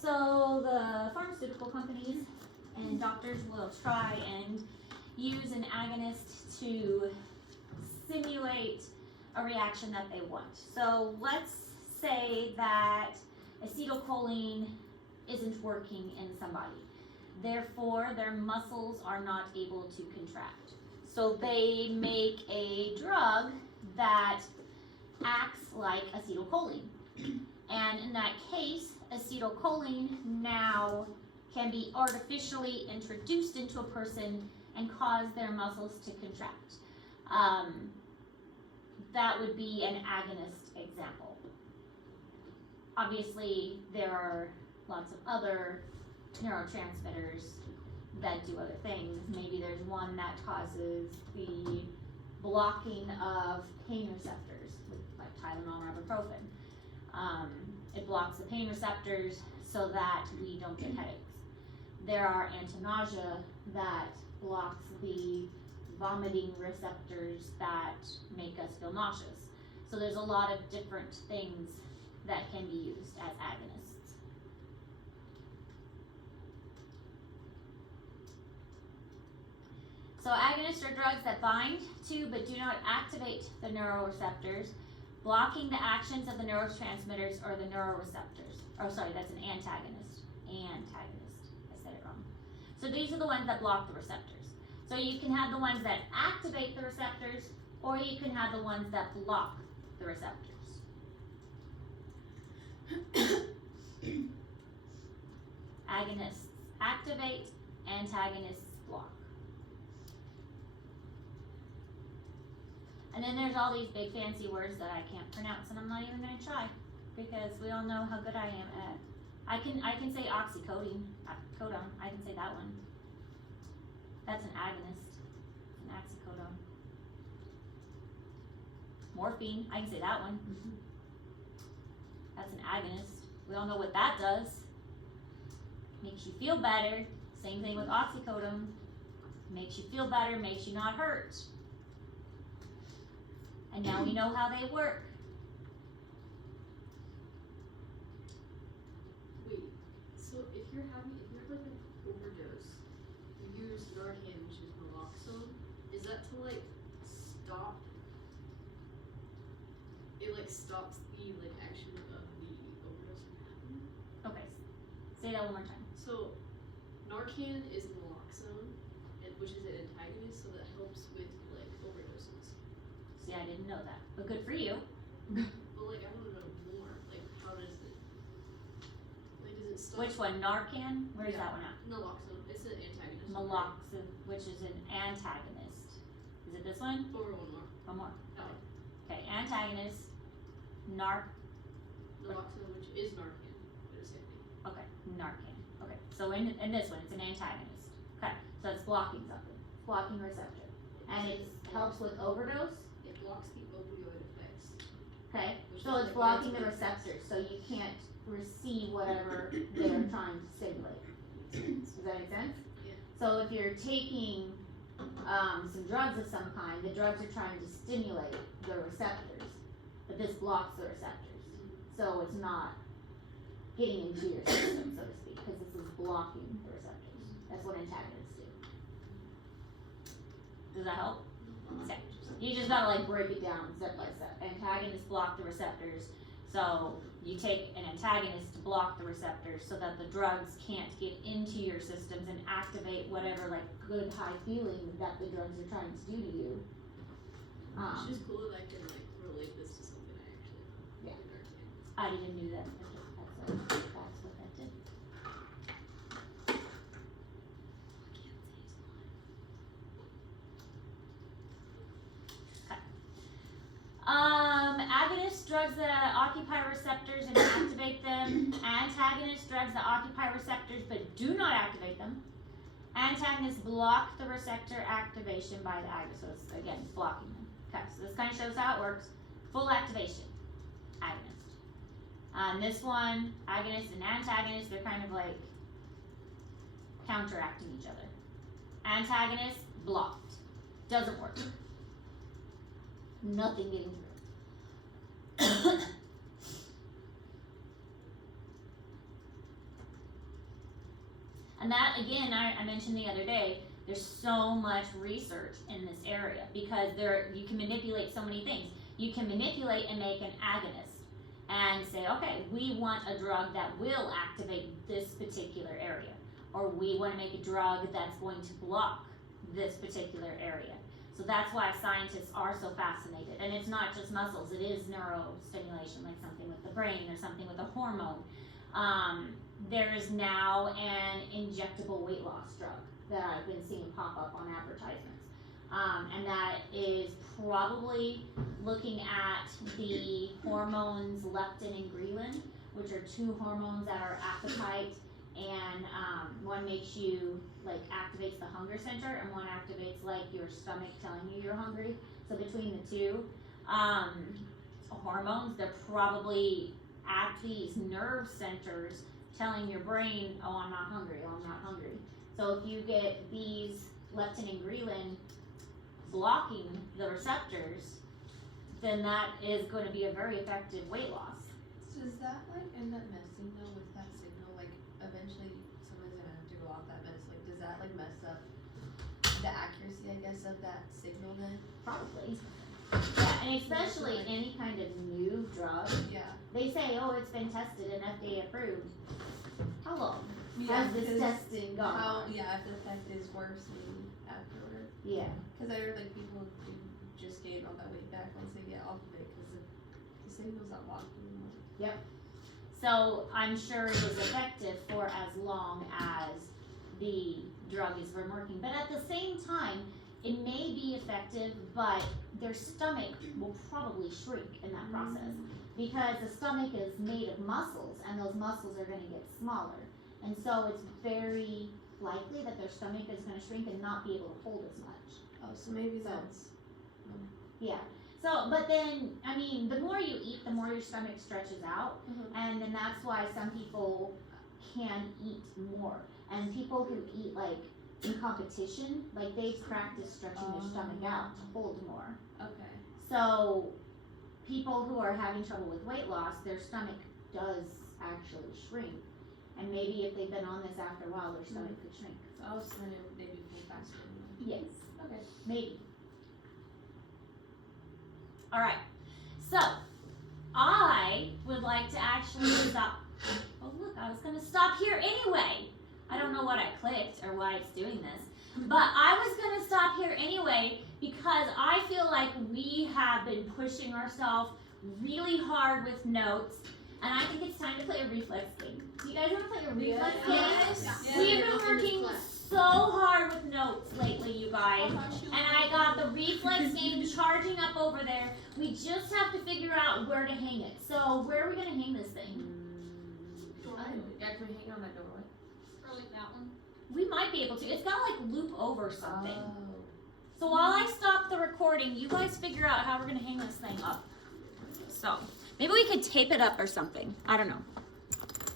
So the pharmaceutical companies and doctors will try and use an agonist to simulate a reaction that they want. So let's say that acetylcholine isn't working in somebody. Therefore, their muscles are not able to contract. So they make a drug that acts like acetylcholine. And in that case, acetylcholine now can be artificially introduced into a person and cause their muscles to contract. That would be an agonist example. Obviously, there are lots of other neurotransmitters that do other things. Maybe there's one that causes the blocking of pain receptors, like Tylenol or ibuprofen. It blocks the pain receptors so that we don't get headaches. There are anti-nausea that blocks the vomiting receptors that make us feel nauseous. So there's a lot of different things that can be used as agonists. So agonists are drugs that bind to but do not activate the neuroreceptors, blocking the actions of the neurotransmitters or the neuroreceptors. Oh, sorry, that's an antagonist. Antagonist. I said it wrong. So these are the ones that block the receptors. So you can have the ones that activate the receptors, or you can have the ones that block the receptors. Agonists activate, antagonists block. And then there's all these big fancy words that I can't pronounce, and I'm not even going to try, because we all know how good I am at. I can say oxycodone. I can say that one. That's an agonist. An oxycodone. Morphine. I can say that one. That's an agonist. We all know what that does. Makes you feel better. Same thing with oxycodone. Makes you feel better. Makes you not hurt. And now we know how they work. Wait, so if you have like an overdose, you use Narcan, which is naloxone. Is that to like stop? It like stops the like action of the overdose from happening. Okay, say that one more time. So Narcan is naloxone, which is an antagonist, so that helps with like overdoses. See, I didn't know that, but good for you. But like I want to know more. Like how does it? Like does it stop? Which one? Narcan? Where's that one at? Naloxone. It's an antagonist. Naloxone, which is an antagonist. Is it this one? Or one more. One more. Oh. Okay, antagonist. Naloxone, which is Narcan. They're the same thing. Okay, Narcan. Okay, so in this one, it's an antagonist. Okay, so it's blocking something. Blocking receptor. And it helps with overdose. It blocks the opioid effects. Okay, Which so is it's like blocking the antidepressants. receptors, so you can't receive whatever they're trying to stimulate. Does that make sense? Yeah. So if you're taking some drugs of some kind, the drugs are trying to stimulate the receptors, but this blocks the receptors. So it's not getting into your system, so to speak, because this is blocking the receptors. That's what antagonists do. Does that help? Okay. You just gotta like break it down step by step. Antagonists block the receptors, so you take an antagonist to block the receptors so that the drugs can't get into your systems and activate whatever like good high feeling that the drugs are trying to do to you. It's just cool that I can like relate this to something I actually know. Yeah. Narcan. I didn't do that. That's what that did. Agonist drugs that occupy receptors and activate them. Antagonist drugs that occupy receptors but do not activate them. Antagonists block the receptor activation by the agonist. So it's, again, it's blocking them. Okay, so this kind of shows how it works. Full activation, agonist. This one, agonist and antagonist, they're kind of like counteracting each other. Antagonist, blocked. Doesn't work. Nothing getting through. And that, again, I mentioned the other day, there's so much research in this area because you can manipulate so many things. You can manipulate and make an agonist and say, okay, we want a drug that will activate this particular area, or we want to make a drug that's going to block this particular area. So that's why scientists are so fascinated. And it's not just muscles, it is neurostimulation, like something with the brain or something with a hormone. There is now an injectable weight loss drug that I've been seeing pop up on advertisements. And that is probably looking at the hormones leptin and ghrelin, which are two hormones that are appetite, and one makes you, like, activates the hunger center, and one activates, like, your stomach telling you you're hungry. So between the two hormones, they're probably at these nerve centers telling your brain, oh, I'm not hungry, oh, I'm not hungry. So if you get these leptin and ghrelin blocking the receptors, then that is going to be a very effective weight loss. So does that like end up messing though with that signal? Like eventually someone's gonna have to go off that medicine. Like does that like mess up the accuracy, I guess, of that signal then? Probably. Yeah, and especially any kind of new drug. Yeah. They say, oh, it's been tested and FDA approved. How long Yeah, has this testing gone? How, yeah, if the effect is worse maybe afterward. Yeah. Because I heard like people do just gain all that weight back once they get off of it because the signal's not locked anymore. So I'm sure it is effective for as long as the drug is working. But at the same time, it may be effective, but their stomach will probably shrink in that process because the stomach is made of muscles, and those muscles are going to get smaller. And so it's very likely that their stomach is going to shrink and not be able to hold as much. Oh, so maybe So- that's. Yeah. So, but then, I mean, the more you eat, the more your stomach stretches out. Mhm. And then that's why some people can eat more. And people who eat, like, in competition, like, they practice stretching their stomach out to hold more. Okay. So, people who are having trouble with weight loss, their stomach does actually shrink. And maybe if they've been on this after a while, their stomach could shrink. Oh, so then it would maybe pull faster. Yes. Okay. Maybe. Alright, so I would like to actually stop. Oh, look, I was going to stop here anyway. I don't know what I clicked or why it's doing this, but I was going to stop here anyway because I feel like we have been pushing ourselves really hard with notes, and I think it's time to play a reflex game. Do you guys want to play a reflex game? Yes. We've been working so hard with notes lately, you guys. And I got the reflex game charging up over there. We just have to figure out where to hang it. So where are we gonna hang this thing? Yeah, can we hang on that doorway? Or like that one. We might be able to. It's gotta like loop over something. Oh. So while I stop the recording, you guys figure out how we're gonna hang this thing up. So maybe we could tape it up or something. I don't know.